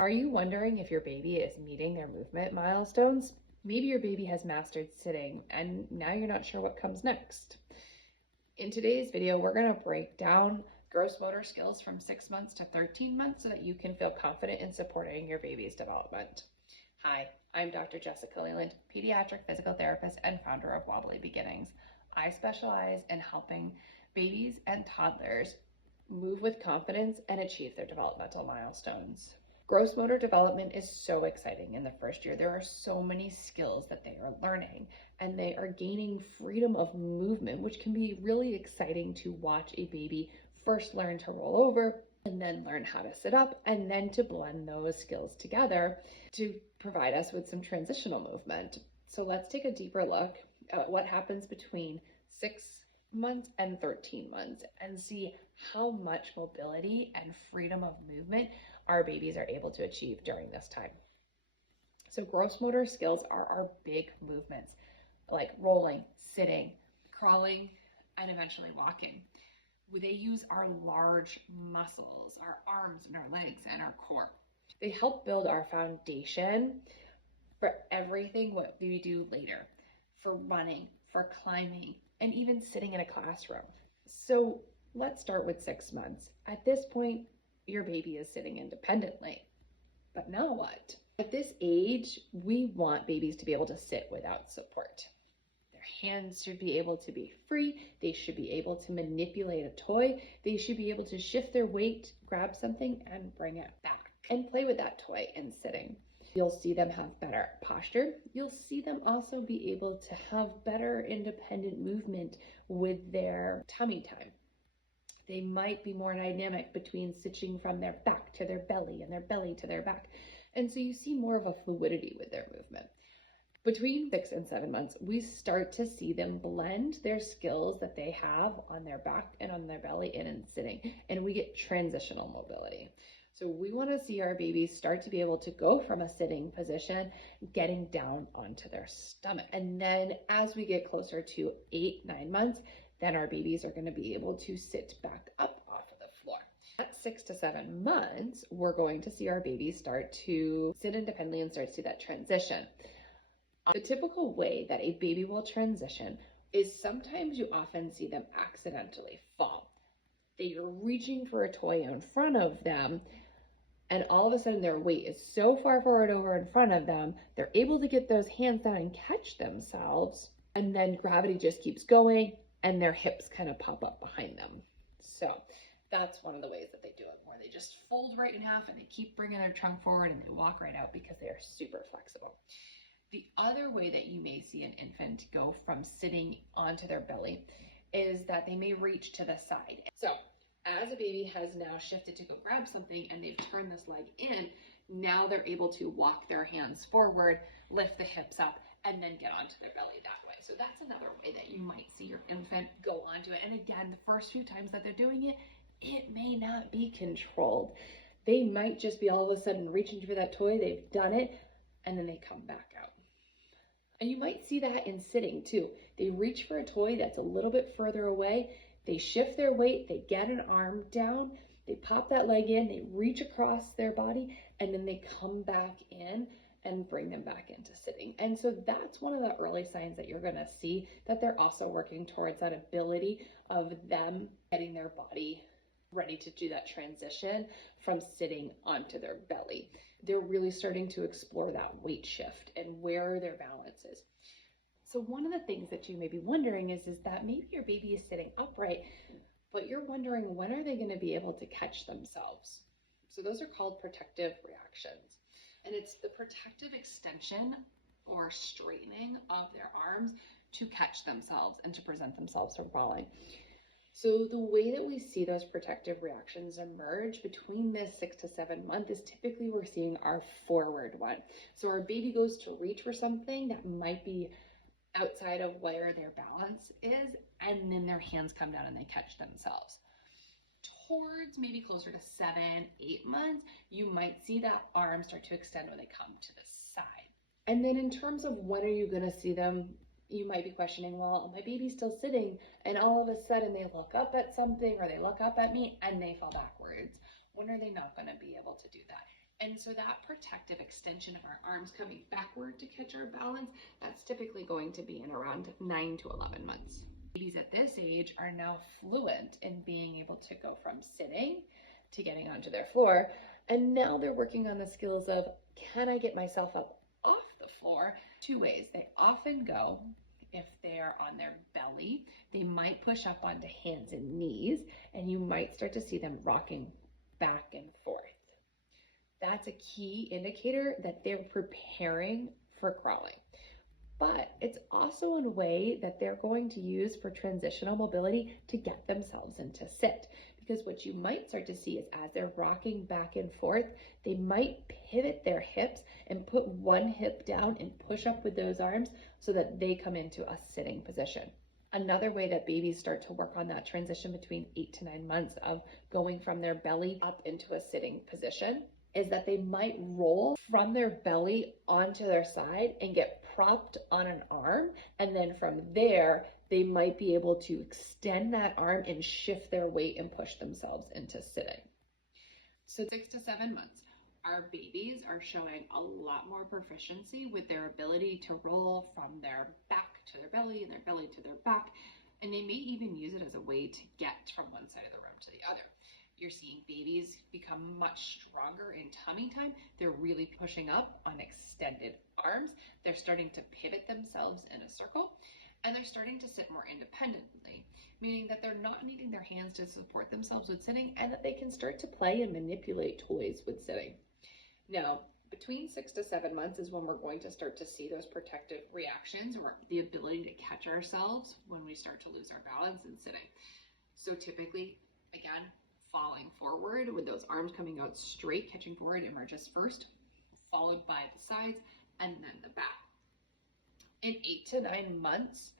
Are you wondering if your baby is meeting their movement milestones? Maybe your baby has mastered sitting and now you're not sure what comes next. In today's video, we're going to break down gross motor skills from 6 months to 13 months so that you can feel confident in supporting your baby's development. Hi, I'm Dr. Jessica Leland, pediatric physical therapist and founder of Wobbly Beginnings. I specialize in helping babies and toddlers move with confidence and achieve their developmental milestones. Gross motor development is so exciting in the first year. There are so many skills that they are learning, and they are gaining freedom of movement, which can be really exciting to watch a baby first learn to roll over and then learn how to sit up, and then to blend those skills together to provide us with some transitional movement. So let's take a deeper look at what happens between 6 months and 13 months and see how much mobility and freedom of movement our babies are able to achieve during this time. So gross motor skills are our big movements, like rolling, sitting, crawling, and eventually walking. They use our large muscles, our arms and our legs and our core. They help build our foundation for everything what we do later, for running, for climbing, and even sitting in a classroom. So let's start with 6 months. At this point, your baby is sitting independently. But now what? At this age, we want babies to be able to sit without support. Their hands should be able to be free. They should be able to manipulate a toy. They should be able to shift their weight, grab something, and bring it back and play with that toy in sitting. You'll see them have better posture. You'll see them also be able to have better independent movement with their tummy time. They might be more dynamic between switching from their back to their belly and their belly to their back. And so you see more of a fluidity with their movement. Between 6 and 7 months, we start to see them blend their skills that they have on their back and on their belly in and sitting, and we get transitional mobility. So we want to see our babies start to be able to go from a sitting position, getting down onto their stomach. And then as we get closer to 8, 9 months, then our babies are going to be able to sit back up off of the floor. At 6 to 7 months, we're going to see our babies start to sit independently and start to see that transition. The typical way that a baby will transition is sometimes you often see them accidentally fall. They are reaching for a toy in front of them, and all of a sudden their weight is so far forward over in front of them, they're able to get those hands down and catch themselves, and then gravity just keeps going, and their hips kind of pop up behind them. So that's one of the ways that they do it, where they just fold right in half and they keep bringing their trunk forward and they walk right out because they are super flexible. The other way that you may see an infant go from sitting onto their belly is that they may reach to the side. So as a baby has now shifted to go grab something and they've turned this leg in, now they're able to walk their hands forward, lift the hips up, and then get onto their belly that way. So that's another way that you might see your infant go onto it. And again, the first few times that they're doing it, it may not be controlled. They might just be all of a sudden reaching for that toy, they've done it, and then they come back out. And you might see that in sitting too. They reach for a toy that's a little bit further away, they shift their weight, they get an arm down, they pop that leg in, they reach across their body, and then they come back in and bring them back into sitting. And so that's one of the early signs that you're gonna see that they're also working towards that ability of them getting their body ready to do that transition from sitting onto their belly. They're really starting to explore that weight shift and where their balance is. So one of the things that you may be wondering is that maybe your baby is sitting upright, but you're wondering when are they gonna be able to catch themselves? So those are called protective reactions. And it's the protective extension or straightening of their arms to catch themselves and to present themselves from falling. So the way that we see those protective reactions emerge between this 6 to 7 month is typically we're seeing our forward one. So our baby goes to reach for something that might be outside of where their balance is, and then their hands come down and they catch themselves. Towards maybe closer to 7, 8 months, you might see that arm start to extend when they come to the side. And then in terms of when are you going to see them, you might be questioning, well, my baby's still sitting and all of a sudden they look up at something or they look up at me and they fall backwards. When are they not going to be able to do that? And so that protective extension of our arms coming backward to catch our balance, that's typically going to be in around 9 to 11 months. Babies at this age are now fluent in being able to go from sitting to getting onto their floor. And now they're working on the skills of, can I get myself up off the floor? Two ways. They often go, if they're on their belly, they might push up onto hands and knees, and you might start to see them rocking back and forth. That's a key indicator that they're preparing for crawling. But it's also a way that they're going to use for transitional mobility to get themselves into sit. Because what you might start to see is as they're rocking back and forth, they might pivot their hips and put one hip down and push up with those arms so that they come into a sitting position. Another way that babies start to work on that transition between 8 to 9 months of going from their belly up into a sitting position is that they might roll from their belly onto their side and get propped on an arm. And then from there, they might be able to extend that arm and shift their weight and push themselves into sitting. So 6 to 7 months, our babies are showing a lot more proficiency with their ability to roll from their back to their belly and their belly to their back. And they may even use it as a way to get from one side of the room to the other. You're seeing babies become much stronger in tummy time. They're really pushing up on extended arms. They're starting to pivot themselves in a circle, and they're starting to sit more independently, meaning that they're not needing their hands to support themselves with sitting, and that they can start to play and manipulate toys with sitting. Now, between 6 to 7 months is when we're going to start to see those protective reactions or the ability to catch ourselves when we start to lose our balance in sitting. So typically, again, falling forward with those arms coming out straight, catching forward emerges first, followed by the sides and then the back. In 8 to 9 months,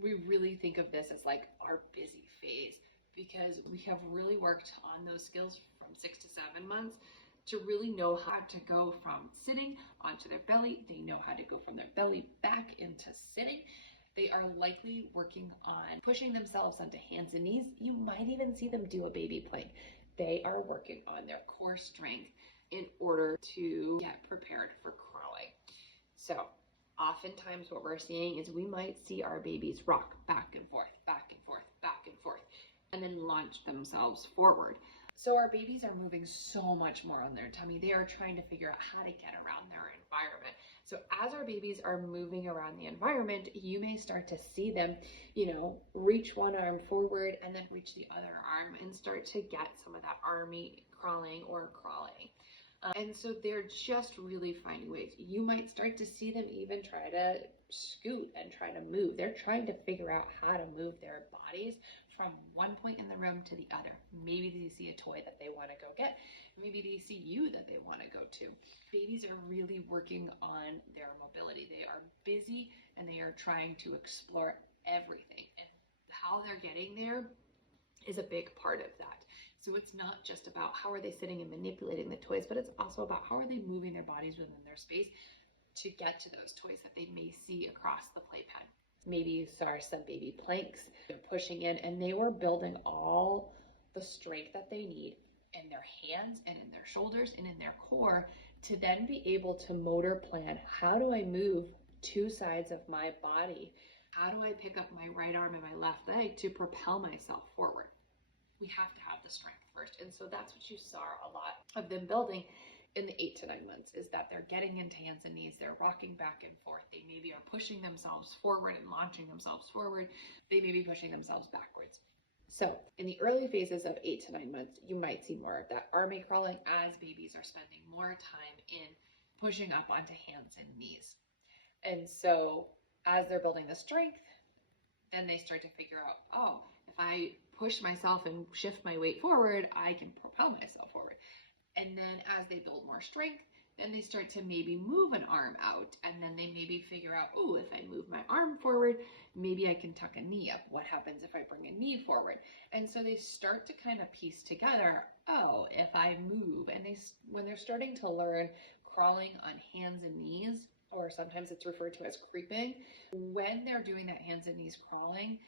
we really think of this as like our busy phase because we have really worked on those skills from 6 to 7 months to really know how to go from sitting onto their belly. They know how to go from their belly back into sitting. They are likely working on pushing themselves onto hands and knees. You might even see them do a baby plank. They are working on their core strength in order to get prepared for crawling. So oftentimes what we're seeing is we might see our babies rock back and forth, back and forth, back and forth, and then launch themselves forward. So our babies are moving so much more on their tummy. They are trying to figure out how to get around their environment. So as our babies are moving around the environment, you may start to see them, reach one arm forward and then reach the other arm and start to get some of that army crawling or crawling. And so they're just really finding ways. You might start to see them even try to scoot and try to move. They're trying to figure out how to move their bodies from one point in the room to the other. Maybe they see a toy that they want to go get. Maybe they see you that they want to go to. Babies are really working on their mobility. They are busy and they are trying to explore everything. And how they're getting there is a big part of that. So it's not just about how are they sitting and manipulating the toys, but it's also about how are they moving their bodies within their space to get to those toys that they may see across the playpen. Maybe you saw some baby planks. They're pushing in and they were building all the strength that they need in their hands and in their shoulders and in their core to then be able to motor plan, how do I move two sides of my body? How do I pick up my right arm and my left leg to propel myself forward? We have to have the strength first. And so that's what you saw a lot of them building in the 8 to 9 months, is that they're getting into hands and knees. They're rocking back and forth. They maybe are pushing themselves forward and launching themselves forward. They may be pushing themselves backwards. So in the early phases of 8 to 9 months, you might see more of that army crawling as babies are spending more time in pushing up onto hands and knees. And so as they're building the strength, then they start to figure out, oh, if I push myself and shift my weight forward, I can propel myself forward. And then as they build more strength, then they start to maybe move an arm out, and then they maybe figure out, oh, if I move my arm forward, maybe I can tuck a knee up. What happens if I bring a knee forward? And so they start to kind of piece together, oh, if I move, and when they're starting to learn crawling on hands and knees, or sometimes it's referred to as creeping, when they're doing that hands and knees crawling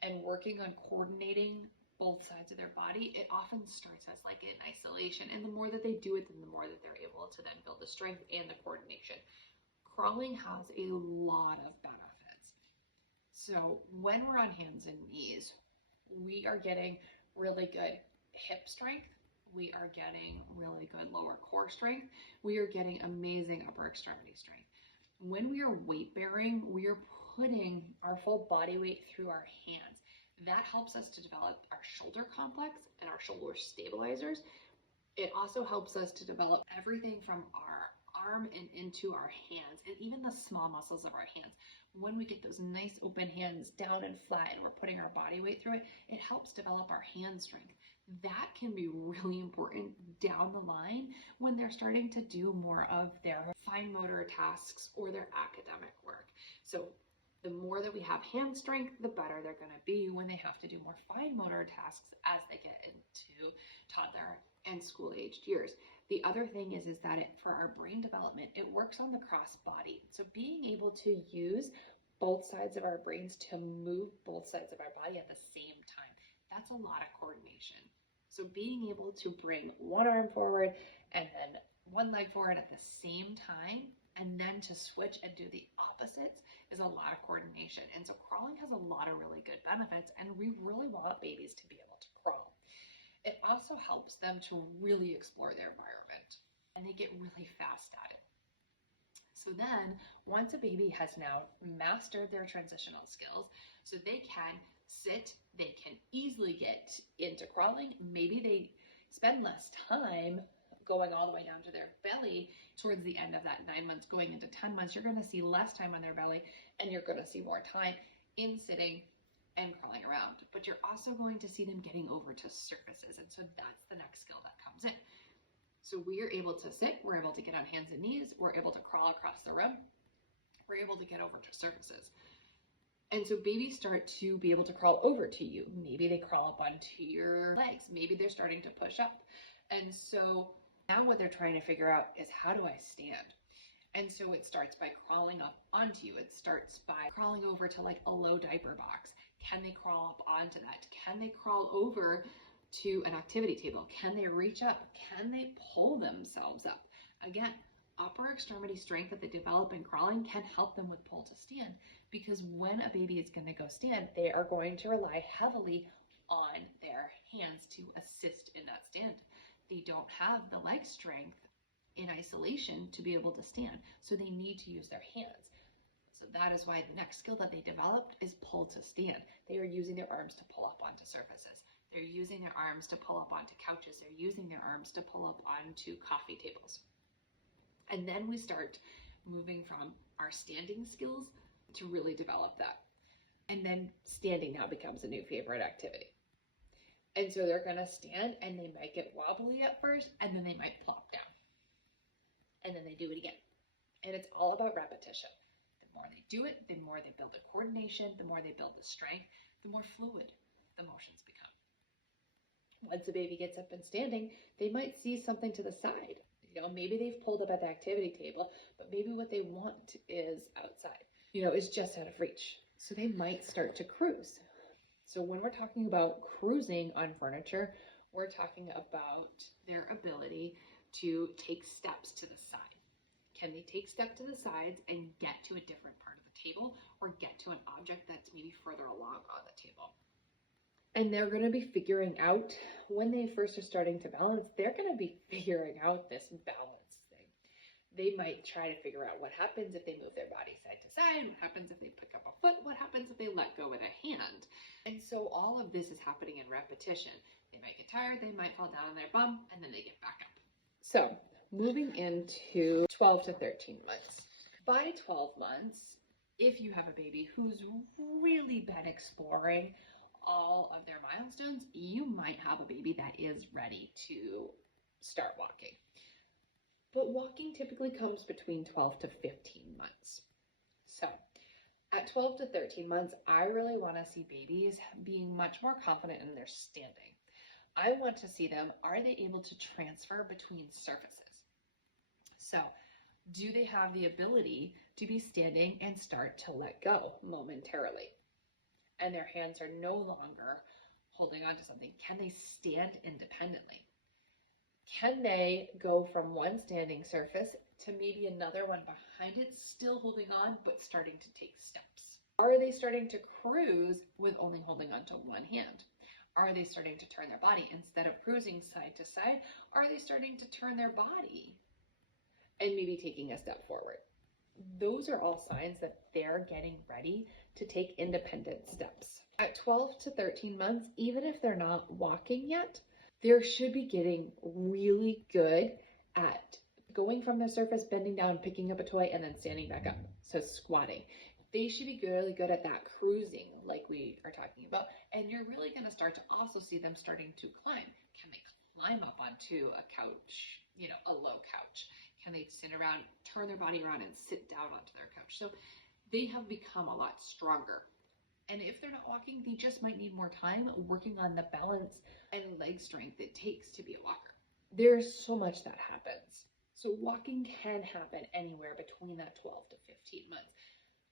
and working on coordinating both sides of their body, it often starts as like in isolation. And the more that they do it, then the more that they're able to then build the strength and the coordination. Crawling has a lot of benefits. So when we're on hands and knees, we are getting really good hip strength. We are getting really good lower core strength. We are getting amazing upper extremity strength. When we are weight bearing, we are putting our full body weight through our hands. That helps us to develop our shoulder complex and our shoulder stabilizers. It also helps us to develop everything from our arm and into our hands, and even the small muscles of our hands. When we get those nice open hands down and flat and we're putting our body weight through it, it helps develop our hand strength. That can be really important down the line when they're starting to do more of their fine motor tasks or their academic work. So the more that we have hand strength, the better they're going to be when they have to do more fine motor tasks as they get into toddler and school-aged years. The other thing is that for our brain development, it works on the cross body. So being able to use both sides of our brains to move both sides of our body at the same time, that's a lot of coordination. So being able to bring one arm forward and then one leg forward at the same time, and then to switch and do the opposites, is a lot of coordination. And so crawling has a lot of really good benefits, and we really want babies to be able to crawl. It also helps them to really explore their environment, and they get really fast at it. So then, once a baby has now mastered their transitional skills, so they can sit, they can easily get into crawling. Maybe they spend less time going all the way down to their belly towards the end of that 9 months, going into 10 months. You're going to see less time on their belly, and you're going to see more time in sitting and crawling around. But you're also going to see them getting over to surfaces, and so that's the next skill that comes in. So we are able to sit, we're able to get on hands and knees, we're able to crawl across the room, we're able to get over to surfaces. And so babies start to be able to crawl over to you. Maybe they crawl up onto your legs, maybe they're starting to push up. And so now what they're trying to figure out is, how do I stand? And so it starts by crawling up onto you. It starts by crawling over to like a low diaper box. Can they crawl up onto that? Can they crawl over to an activity table? Can they reach up? Can they pull themselves up? Again, upper extremity strength that they develop in crawling can help them with pull to stand, because when a baby is going to go stand, they are going to rely heavily on their hands to assist in that stand. They don't have the leg strength in isolation to be able to stand, so they need to use their hands. So that is why the next skill that they developed is pull to stand. They are using their arms to pull up onto surfaces. They're using their arms to pull up onto couches. They're using their arms to pull up onto coffee tables. And then we start moving from our standing skills to really develop that. And then standing now becomes a new favorite activity. And so they're going to stand, and they might get wobbly at first, and then they might plop down. And then they do it again. And it's all about repetition. The more they do it, the more they build the coordination, the more they build the strength, the more fluid the motions become. Once a baby gets up and standing, they might see something to the side. Maybe they've pulled up at the activity table, but maybe what they want is outside, is just out of reach. So they might start to cruise. So when we're talking about cruising on furniture, we're talking about their ability to take steps to the side. Can they take steps to the sides and get to a different part of the table, or get to an object that's maybe further along on the table? And they're going to be figuring out, when they first are starting to balance, they're going to be figuring out this balance thing. They might try to figure out what happens if they move their body side to side, what happens if they pick up a foot, what happens if they let go with a hand. And so all of this is happening in repetition. They might get tired, they might fall down on their bum, and then they get back up. So moving into 12 to 13 months. By 12 months, if you have a baby who's really been exploring all of their milestones, you might have a baby that is ready to start walking. But walking typically comes between 12 to 15 months. So at 12 to 13 months, I really want to see babies being much more confident in their standing. I want to see them, are they able to transfer between surfaces? So do they have the ability to be standing and start to let go momentarily? And their hands are no longer holding on to something? Can they stand independently? Can they go from one standing surface to maybe another one behind it, still holding on, but starting to take steps? Are they starting to cruise with only holding on to one hand? Are they starting to turn their body? Instead of cruising side to side, are they starting to turn their body and maybe taking a step forward? Those are all signs that they're getting ready to take independent steps. At 12 to 13 months, even if they're not walking yet, they should be getting really good at going from the surface, bending down, picking up a toy, and then standing back up. So squatting. They should be really good at that cruising like we are talking about. And you're really going to start to also see them starting to climb. Can they climb up onto a couch, a low couch? Can they sit around, turn their body around and sit down onto their couch? So they have become a lot stronger. And if they're not walking, they just might need more time working on the balance and leg strength it takes to be a walker. There's so much that happens. So walking can happen anywhere between that 12 to 15 months.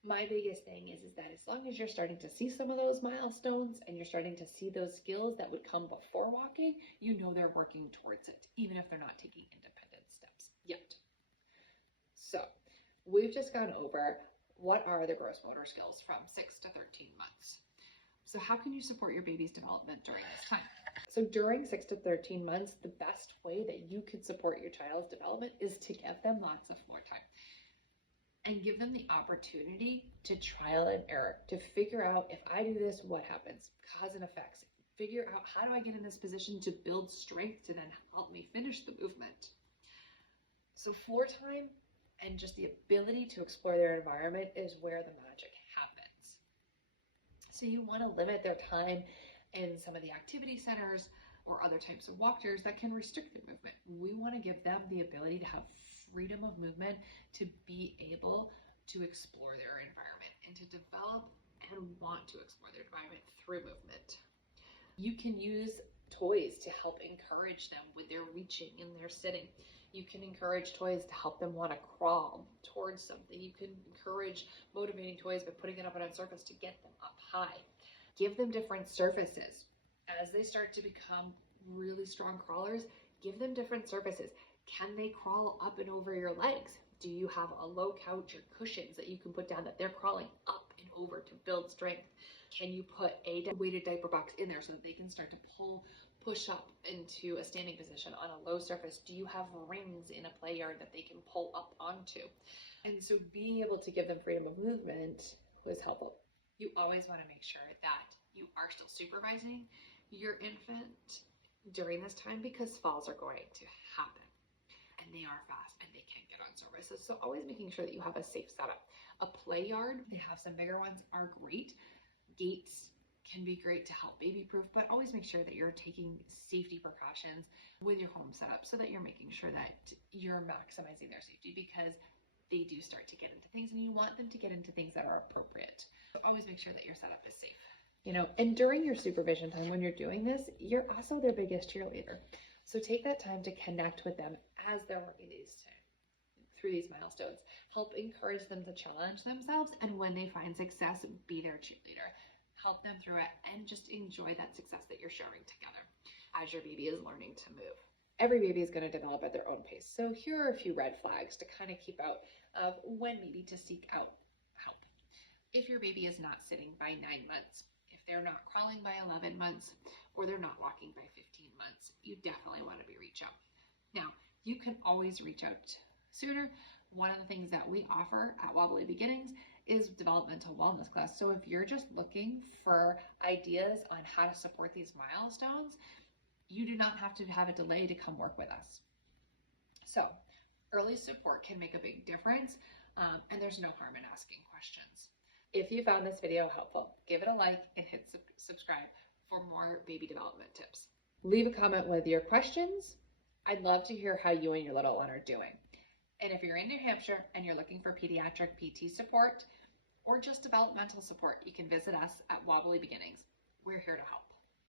My biggest thing is that as long as you're starting to see some of those milestones and you're starting to see those skills that would come before walking, they're working towards it, even if they're not taking independent steps yet. So we've just gone over what are the gross motor skills from 6 to 13 months. So how can you support your baby's development during this time? So during 6 to 13 months, the best way that you can support your child's development is to give them lots of floor time and give them the opportunity to trial and error, to figure out, if I do this, what happens? Cause and effects. Figure out, how do I get in this position to build strength to then help me finish the movement? So floor time and just the ability to explore their environment is where the magic happens. So you want to limit their time in some of the activity centers or other types of walkers that can restrict their movement. We want to give them the ability to have freedom of movement, to be able to explore their environment and to develop and want to explore their environment through movement. You can use toys to help encourage them with their reaching and their sitting. You can encourage toys to help them want to crawl towards something. You can encourage motivating toys by putting it up on a surface to get them up high. Give them different surfaces. As they start to become really strong crawlers, give them different surfaces. Can they crawl up and over your legs? Do you have a low couch or cushions that you can put down that they're crawling up and over to build strength? Can you put a weighted diaper box in there so that they can start to push up into a standing position on a low surface? Do you have rings in a play yard that they can pull up onto? And so being able to give them freedom of movement was helpful. You always want to make sure that you are still supervising your infant during this time, because falls are going to happen and they are fast and they can get on surfaces. So always making sure that you have a safe setup. A play yard, they have some bigger ones, are great. Gates can be great to help baby proof, but always make sure that you're taking safety precautions with your home setup so that you're making sure that you're maximizing their safety, because they do start to get into things and you want them to get into things that are appropriate. So always make sure that your setup is safe. And during your supervision time, when you're doing this, you're also their biggest cheerleader. So take that time to connect with them as they're working through these milestones. Help encourage them to challenge themselves, and when they find success, be their cheerleader. Help them through it and just enjoy that success that you're sharing together as your baby is learning to move. Every baby is going to develop at their own pace. So here are a few red flags to kind of keep out of when maybe to seek out help. If your baby is not sitting by 9 months, if they're not crawling by 11 months, or they're not walking by 15 months, you definitely want to reach out. Now, you can always reach out sooner. One of the things that we offer at Wobbly Beginnings is developmental wellness class. So if you're just looking for ideas on how to support these milestones, you do not have to have a delay to come work with us. So early support can make a big difference, and there's no harm in asking questions. If you found this video helpful, give it a like and hit subscribe for more baby development tips. Leave a comment with your questions. I'd love to hear how you and your little one are doing. And if you're in New Hampshire and you're looking for pediatric PT support or just developmental support, you can visit us at Wobbly Beginnings. We're here to help.